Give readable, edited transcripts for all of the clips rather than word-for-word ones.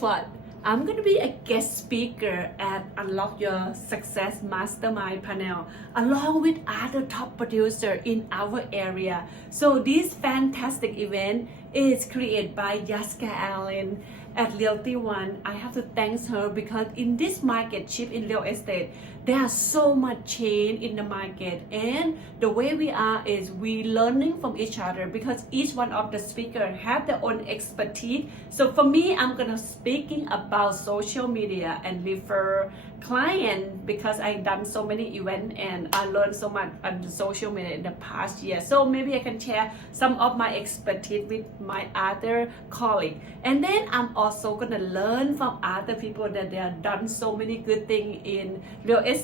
What? I'm going to be a guest speaker at Unlock Your Success-Mastermind Panel along with other top producers in our area. So this fantastic event is created by Yaztka Allen at Realty One. I have to thank her because in this market shift in real estate, there's so much change in the market, and the way we are is we learning from each other because each one of the speakers have their own expertise. So for me, I'm gonna speaking about social media and refer client because I've done so many events and I learned so much on the social media in the past year. So maybe I can share some of my expertise with my other colleagues, and then I'm also gonna learn from other people that they have done so many good things in real estate.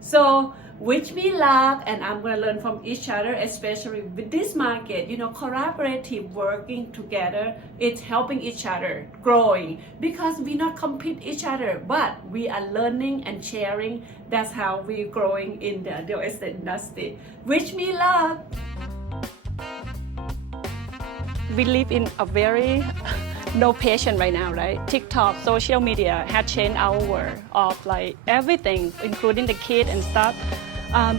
So wish me luck, and I'm gonna learn from each other, especially with this market. Collaborative working together, it's helping each other growing because we not compete each other, but we are learning and sharing. That's how we growing in the real estate industry. Wish me luck. We live in a very no patience right now, right? TikTok, social media has changed our world of like everything, including the kid and stuff.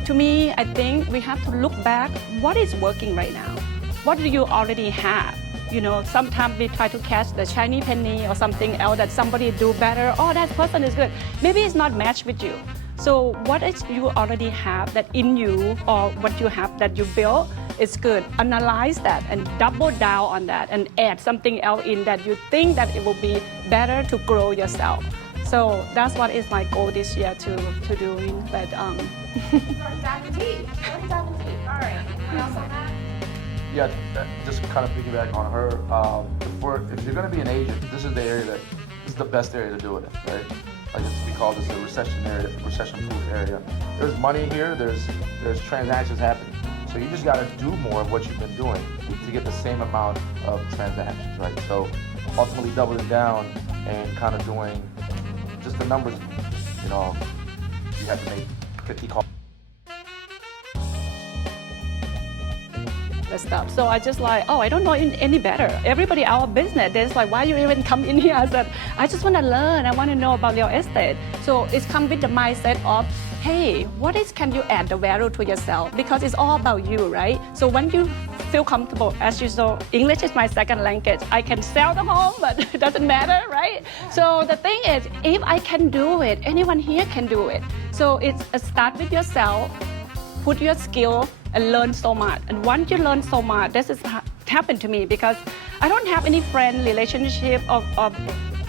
To me, I think we have to look back, what is working right now? What do you already have? Sometimes we try to catch the shiny penny or something else that somebody do better. Oh, that person is good. Maybe it's not matched with you. So what is you already have that in you, or what you have that you built is good. Analyze that and double down on that and add something else in that you think that it will be better to grow yourself. So that's what is my goal this year to doing. But All right. What else on that? Yeah, just kind of piggyback on her. If you're going to be an agent, this is the best area to do it in, right? We call this a recession-proof area. There's money here. There's transactions happening. So you just got to do more of what you've been doing to get the same amount of transactions, right? So ultimately doubling down and kind of doing just the numbers. You have to make 50 calls. Stuff. So I just I don't know any better. Everybody our business, there's why you even come in here? I said, I just want to learn. I want to know about real estate. So it's come with the mindset of, hey, can you add the value to yourself? Because it's all about you, right? So when you feel comfortable, as you saw, English is my second language. I can sell the home, but it doesn't matter, right? So the thing is, if I can do it, anyone here can do it. So it's start with yourself, put your skill, and learn so much. And once you learn so much, this is happened to me because I don't have any friend, relationship, or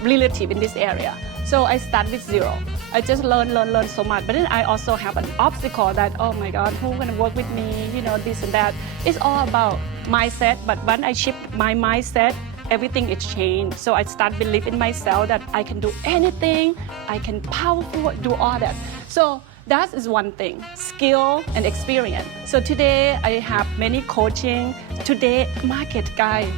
relative in this area. So I start with zero. I just learn so much. But then I also have an obstacle that, oh my God, who's gonna work with me? This and that. It's all about mindset. But when I shift my mindset, everything is changed. So I start believe in myself that I can do anything. I can powerful do all that. So that is one thing, skill and experience. So today I have many coaching. Today market guide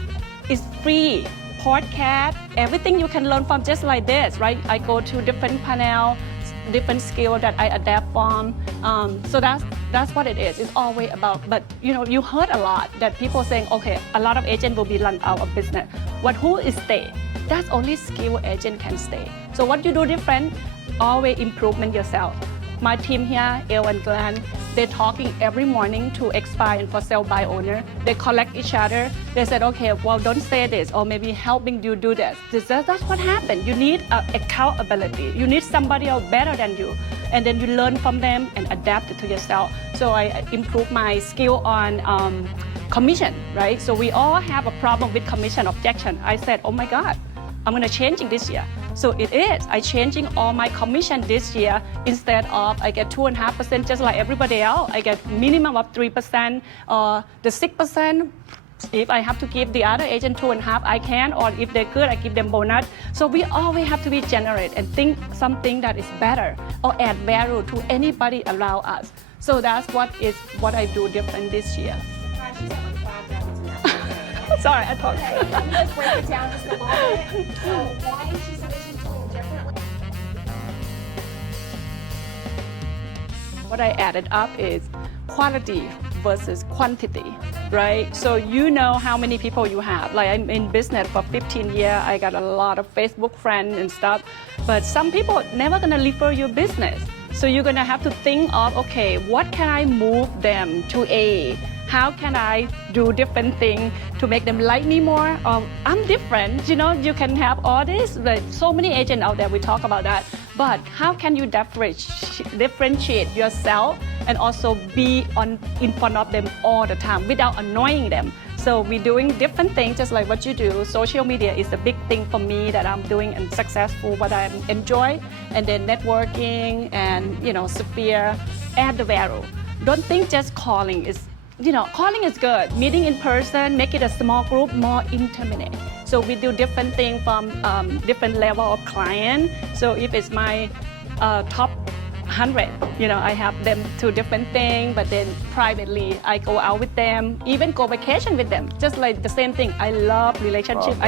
is free. Podcast, everything you can learn from just like this, right? I go to different panel, different skill that I adapt from. So that's what it is. It's always about, but you heard a lot that people saying, okay, a lot of agents will be run out of business. But who is stay? That's only skill agent can stay. So what you do different, always improvement yourself. My team here, El and Glenn, they're talking every morning to expire and for sale by owner. They collect each other. They said, okay, well, don't say this, or maybe helping you do this. That's what happened. You need accountability. You need somebody else better than you. And then you learn from them and adapt it to yourself. So I improve my skill on commission, right? So we all have a problem with commission objection. I said, oh my God, I'm gonna change it this year. So it is. I changing all my commission this year. Instead of I get 2.5% just like everybody else, I get minimum of 3%. The 6%, if I have to give the other agent 2.5%, I can. Or if they're good, I give them bonus. So we always have to be generous and think something that is better or add value to anybody around us. So that's what I do different this year. Sorry, I thought. Okay, let me just break it down just a little bit. So why is she said she's doing differently? What I added up is quality versus quantity. right? So you know how many people you have. Like I'm in business for 15 years, I got a lot of Facebook friends and stuff, but some people never gonna refer your business. So you're gonna have to think of, okay, what can I move them to A? How can I do different things to make them like me more? Or I'm different, you know, you can have all this, like so many agents out there, we talk about that. But how can you differentiate yourself and also be in front of them all the time without annoying them? So we're doing different things just like what you do. Social media is the big thing for me that I'm doing and successful, what I enjoy. And then networking and, you know, Sphere, add the value. Don't think just calling is, you know, calling is good. Meeting in person, make it a small group, more intimate. So we do different things from different level of client. So if it's my top 100, you know, I have them to different things, but then privately I go out with them, even go vacation with them. Just like the same thing. I love relationship. No,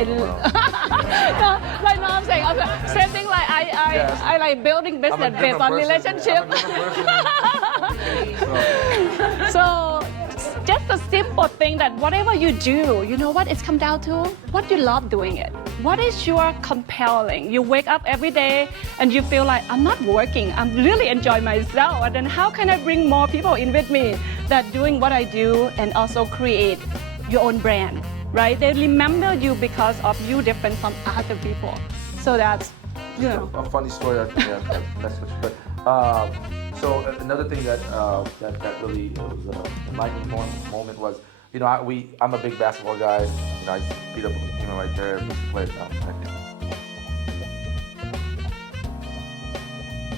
like no, I'm saying same thing. Like I like building business based on relationship. So just a simple thing that whatever you do, you know what it's come down to? What you love doing it. What is your compelling? You wake up every day and you feel like, I'm not working, I'm really enjoying myself. And then how can I bring more people in with me that doing what I do and also create your own brand, right? They remember you because of you different from other people. So that's, you know. A funny story, that's what you put. So another thing that really was an enlightening moment was, you know, I'm a big basketball guy. You know, I beat up a right there, played now.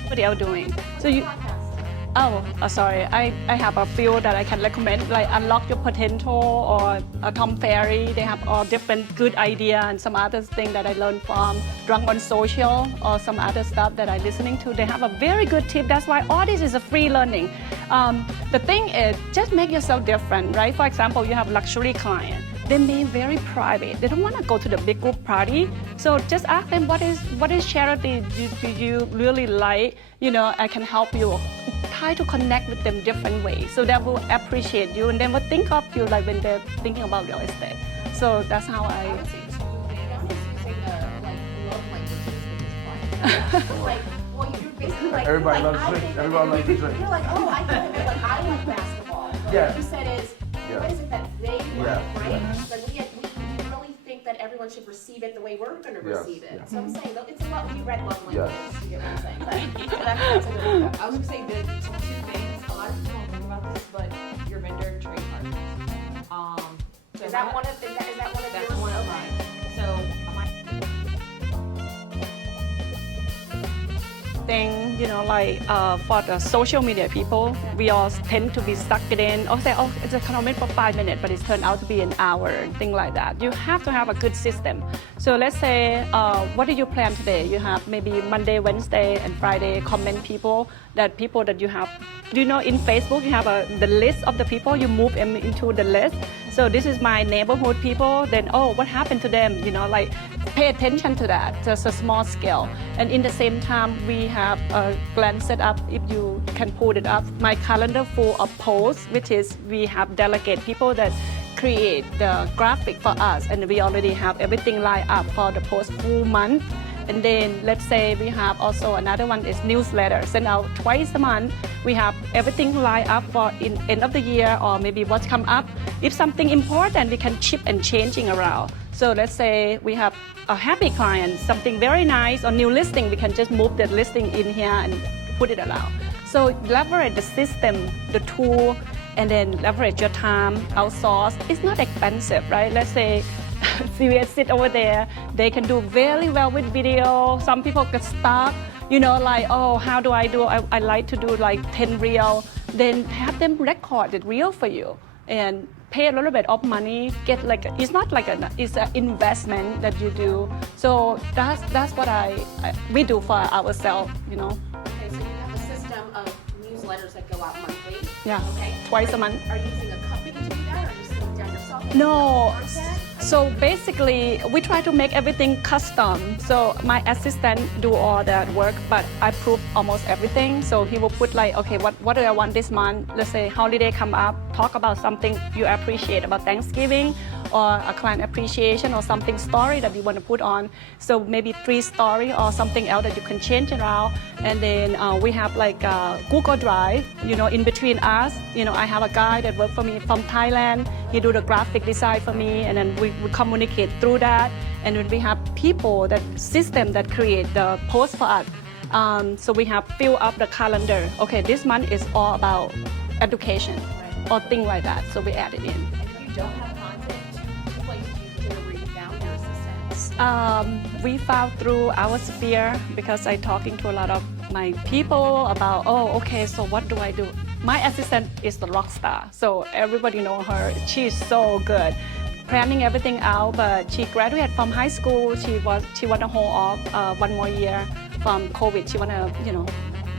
What are you doing? So you. Sorry. I have a few that I can recommend, like Unlock Your Potential or Tom Ferry. They have all different good idea and some other thing that I learned from Drunk on Social or some other stuff that I'm listening to. They have a very good tip. That's why all this is a free learning. The thing is, just make yourself different, right? For example, you have luxury client. They may be very private. They don't want to go to the big group party. So just ask them, what is charity do you really like? You know, I can help you. Try to connect with them different ways. So they will appreciate you and they will think of you like when they're thinking about real estate. So that's how I would say too, Yony's using the love languages with his clients. Like, well, you're basically like, everybody like, loves drink. Everybody likes to drink. You're like, oh, I think of it like I like basketball. But Yeah. what you said is, what is it that they like, right? But we really think that everyone should receive it the way we're going to receive it. So I'm saying, it's a lot, we read love languages, you get what I'm saying? But that's a good one. I was going to say the two things, a lot of people don't think about this, but your vendor trade partners. Is that one of That's yours? one of mine. So thing, you know, like for the social media people, we all tend to be stuck in, say, oh, it's a comment for 5 minutes, but it's turned out to be an hour, thing like that. You have to have a good system. So let's say, what do you plan today? You have maybe Monday, Wednesday, and Friday comment people that you have. Do you know in Facebook you have the list of the people, you move them into the list. So this is my neighborhood people, then what happened to them? You know, like pay attention to that, just a small scale. And in the same time, we have a plan set up, if you can put it up, my calendar full of posts, which is we have delegate people that create the graphic for us, and we already have everything lined up for the post full month. And then let's say we have also another one is newsletter, send out twice a month. We have everything lined up for in end of the year or maybe what's come up. If something important, we can chip and changing around. So let's say we have a happy client, something very nice or new listing, we can just move that listing in here and put it around. So leverage the system, the tool, and then leverage your time, outsource. It's not expensive, right? Let's say CVS sit over there, they can do very well with video. Some people get stuck, you know, like, oh, how do I do? I like to do like 10 reel. Then have them record it reel for you and pay a little bit of money. Get like it's not like it's an investment that you do. So that's what we do for ourselves, you know. Okay, so you have a system of newsletters that go out monthly. Yeah, okay. twice a month. Are you using a company to do that, or are you sitting down yourself? No. So basically, we try to make everything custom. So my assistant do all that work, but I approve almost everything. So he will put like, okay, what do I want this month? Let's say holiday come up, talk about something you appreciate about Thanksgiving, or a client appreciation, or something story that you want to put on. So maybe 3 story or something else that you can change around. And then we have like Google Drive, in between us. I have a guy that works for me from Thailand. He do the graphic design for me, and then we communicate through that. And then we have people, system that create the post for us. So we have fill up the calendar. Okay, this month is all about education or things like that. So we add it in. And if you don't have content, what place do you where you found your assistants? We found through our sphere, because I talking to a lot of my people about, okay, so what do I do? My assistant is the rock star, so everybody know her. She's so good, planning everything out. But she graduated from high school. She want to hold off 1 more year from COVID. She wanna,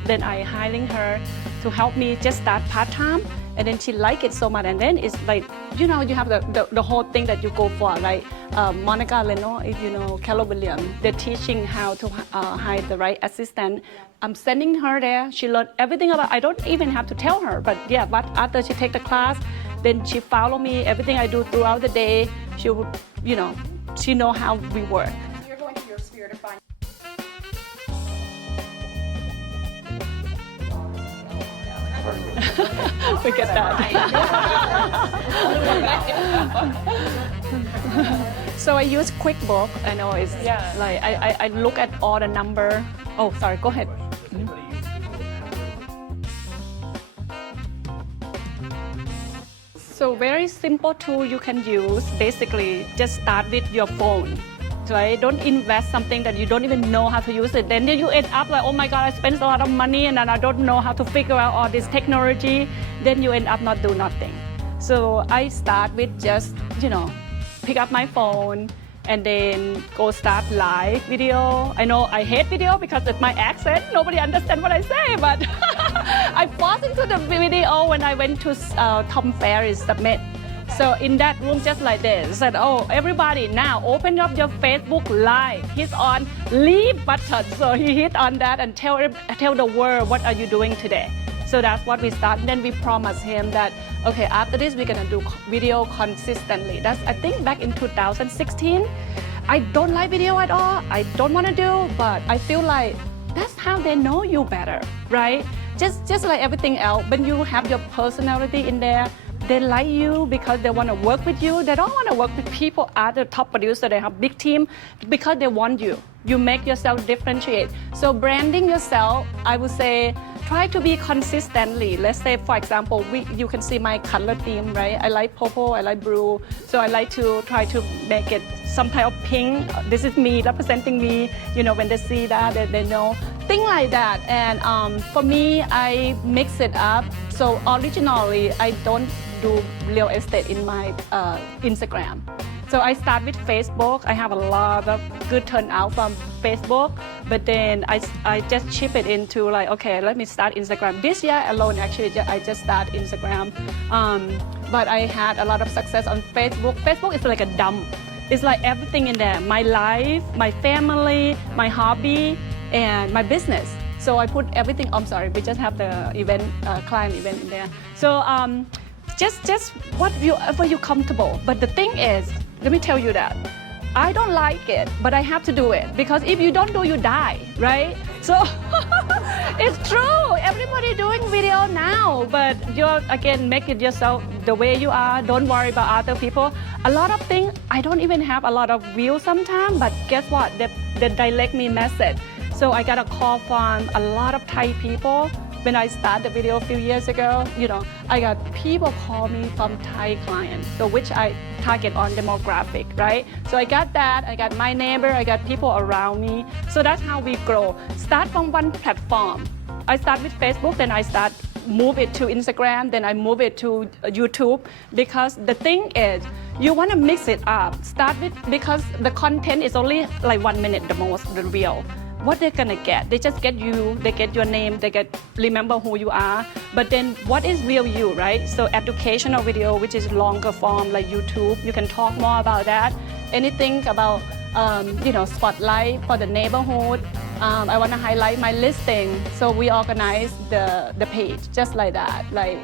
Then I hiring her to help me just start part time. And then she liked it so much, and then it's like, you have the whole thing that you go for, like Monica Leno, if you know, Keller Williams, they're teaching how to hire the right assistant. I'm sending her there. She learned everything about, I don't even have to tell her, but yeah, but after she take the class, then she follow me, everything I do throughout the day. She will, she know how we work. So you're going through your sphere to find. We get that. So I use QuickBooks. I know it's like I look at all the number. Oh, sorry. Go ahead. So very simple tool you can use. Basically, just start with your phone. Right? Don't invest something that you don't even know how to use it. Then you end up like, oh my God, I spent a lot of money and then I don't know how to figure out all this technology. Then you end up not do nothing. So I start with just, pick up my phone and then go start live video. I know I hate video because of my accent. Nobody understands what I say, but I paused into the video when I went to Tom Ferry's Summit. So in that room, just like this, said, everybody now open up your Facebook Live. He's on leave button. So he hit on that and tell the world, what are you doing today? So that's what we start. And then we promise him that, okay, after this, we're gonna do video consistently. That's, I think, back in 2016. I don't like video at all. I don't wanna do, but I feel like that's how they know you better, right? Just like everything else, when you have your personality in there, they like you because they want to work with you. They don't want to work with people, other top producers. They have big team because they want you. You make yourself differentiate. So branding yourself, I would say, try to be consistently. Let's say, for example, you can see my color theme, right? I like purple, I like blue. So I like to try to make it some type of pink. This is me, representing me. When they see that, they know. Things like that. And for me, I mix it up. So originally, I don't do real estate in my Instagram. So I start with Facebook. I have a lot of good turnout from Facebook, but then I just chip it into like, okay, let me start Instagram. This year alone, actually, I just started Instagram. But I had a lot of success on Facebook. Facebook is like a dump. It's like everything in there. My life, my family, my hobby, and my business. So I put everything, I'm sorry, we just have the event, client event in there. So just whatever you're comfortable. But the thing is, let me tell you that I don't like it, but I have to do it because if you don't do, you die, right? So it's true. Everybody doing video now, but you're again make it yourself the way you are. Don't worry about other people. A lot of things I don't even have a lot of views sometimes, but guess what? They direct me message. So I got a call from a lot of Thai people. When I started the video a few years ago, I got people call me from Thai clients, so which I target on demographic, right? So I got that, I got my neighbor, I got people around me. So that's how we grow. Start from one platform. I start with Facebook, then I move it to Instagram, then I move it to YouTube, because the thing is, you want to mix it up. Start with, because the content is only like 1 minute the most, the real. what they're gonna get. They just get you, they get your name, they get remember who you are. But then what is real you, right? So educational video, which is longer form like YouTube, you can talk more about that. Anything about spotlight for the neighborhood. I want to highlight my listing. So we organize the page just like that. Like,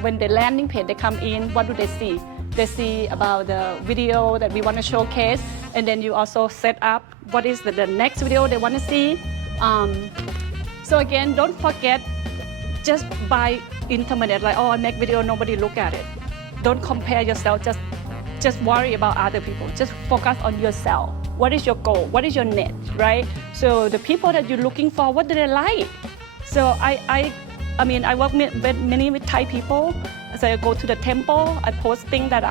when the landing page, they come in, what do they see? They see about the video that we want to showcase. And then you also set up what is the next video they want to see. So again, don't forget, just by intermediate, like, I make video, nobody look at it. Don't compare yourself, just worry about other people. Just focus on yourself. What is your goal? What is your niche, right? So the people that you're looking for, what do they like? So I work with many Thai people. So I go to the temple, I post things that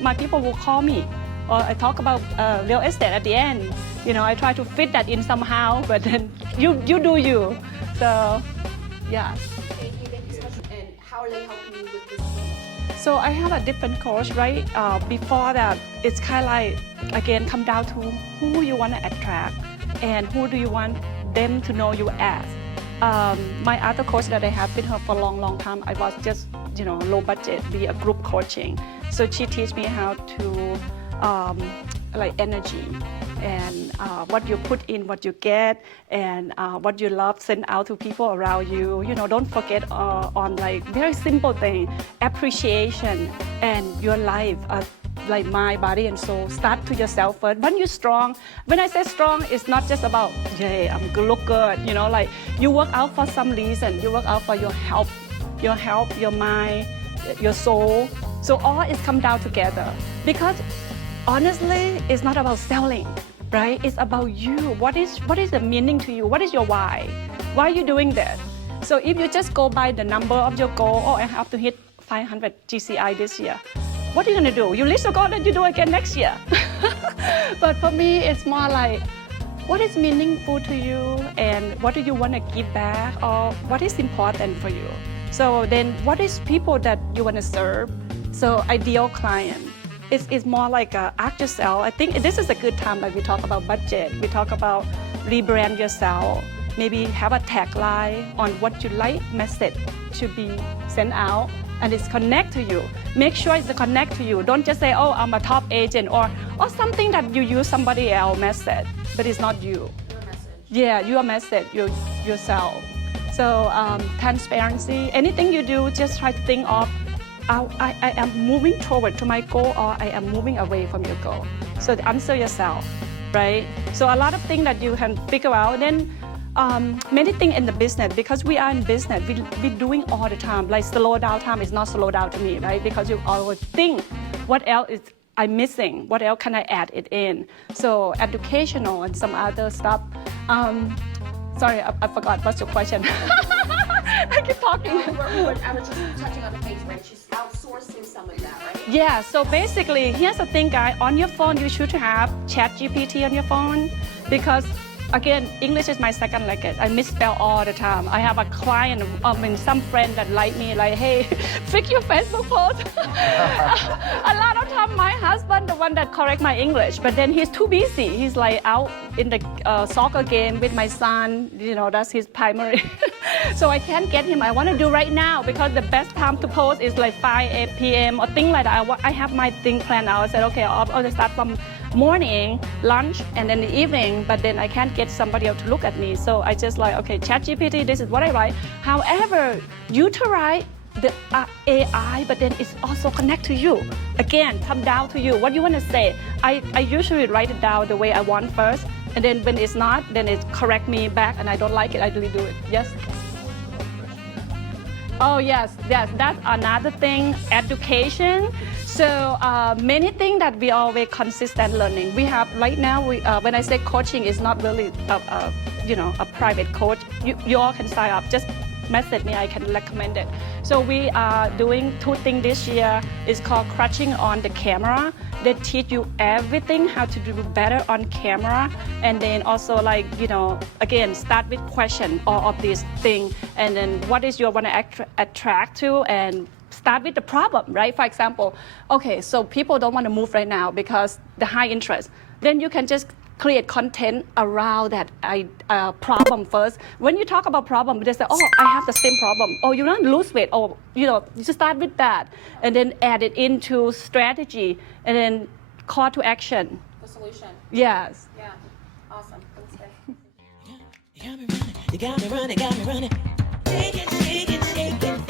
my people will call me. Or I talk about real estate at the end. I try to fit that in somehow, but then you do you. So, yeah. Thank you so much. And how are they helping you with this? So I have a different coach, right? Before that, it's kind of like, again, come down to who you want to attract and who do you want them to know you as. My other coach that I have been her for a long time, I was just, low budget, be a group coaching. So she teach me how to, energy and what you put in, what you get, and what you love send out to people around you. Don't forget on like very simple thing, appreciation and your life, like mind, body, and soul. Start to yourself first. When you're strong, when I say strong, it's not just about, I'm good, look good. Like you work out for some reason. You work out for your health, your mind, your soul. So all is come down together because honestly, it's not about selling. Right? It's about you. What is the meaning to you? What is your why? Why are you doing that? So if you just go by the number of your goal, I have to hit 500 GCI this year. What are you going to do? You list a goal and you do it again next year. But for me, it's more like, what is meaningful to you and what do you want to give back or what is important for you? So then what is people that you want to serve? So ideal client. It's more like ask yourself. I think this is a good time that we talk about budget. We talk about rebrand yourself. Maybe have a tagline on what you like message to be sent out and it's connect to you. Make sure it's a connect to you. Don't just say, I'm a top agent or something that you use somebody else's message, but it's not you. Your message. Yeah, your message, yourself. So transparency, anything you do, just try to think of I am moving toward to my goal or I am moving away from your goal. So answer yourself, right? So a lot of things that you can figure out. Then many things in the business, because we are in business, we're doing all the time. Like slow down time is not slow down to me, right? Because you always think, what else is I'm missing? What else can I add it in? So educational and some other stuff. Sorry, I forgot. What's your question? I keep talking. I was just touching on the page, right? She's outsourcing some of that, right? Yeah, so basically, here's the thing, guys. On your phone, you should have ChatGPT on your phone because, again, English is my second language. I misspell all the time. I have a client, some friend that like me, like, hey, fix your Facebook post. A lot of time, my husband, the one that correct my English, but then he's too busy. He's like out in the soccer game with my son. That's his primary. So I can't get him. I want to do right now because the best time to post is like 8 p.m. or things like that. I have my thing planned out. I said, okay, I'll start from morning, lunch, and then the evening, but then I can't get somebody else to look at me. So I just like, okay, ChatGPT, this is what I write. However, you to write the AI, but then it's also connect to you. Again, come down to you. What you want to say? I usually write it down the way I want first, and then when it's not, then it correct me back, and I don't like it, I delete it. Yes? Oh, yes, that's another thing, education. So many things that we always consistent learning. We have right now, when I say coaching, it's not really a private coach. You all can sign up, just message me, I can recommend it. So we are doing 2 things this year. It's called Crushing on the Camera. They teach you everything, how to do better on camera. And then also again, start with question, all of these things. And then what is you want to attract to and start with the problem, right? For example, okay, so people don't want to move right now because the high interest. Then you can just create content around that problem first. When you talk about problem, they say, oh, I have the same problem. Oh, you want to lose weight. Oh, you just start with that. And then add it into strategy and then call to action. The solution. Yes. Yeah. Awesome. That's good. You got me running, got me running. Shake it, shake it, shake it.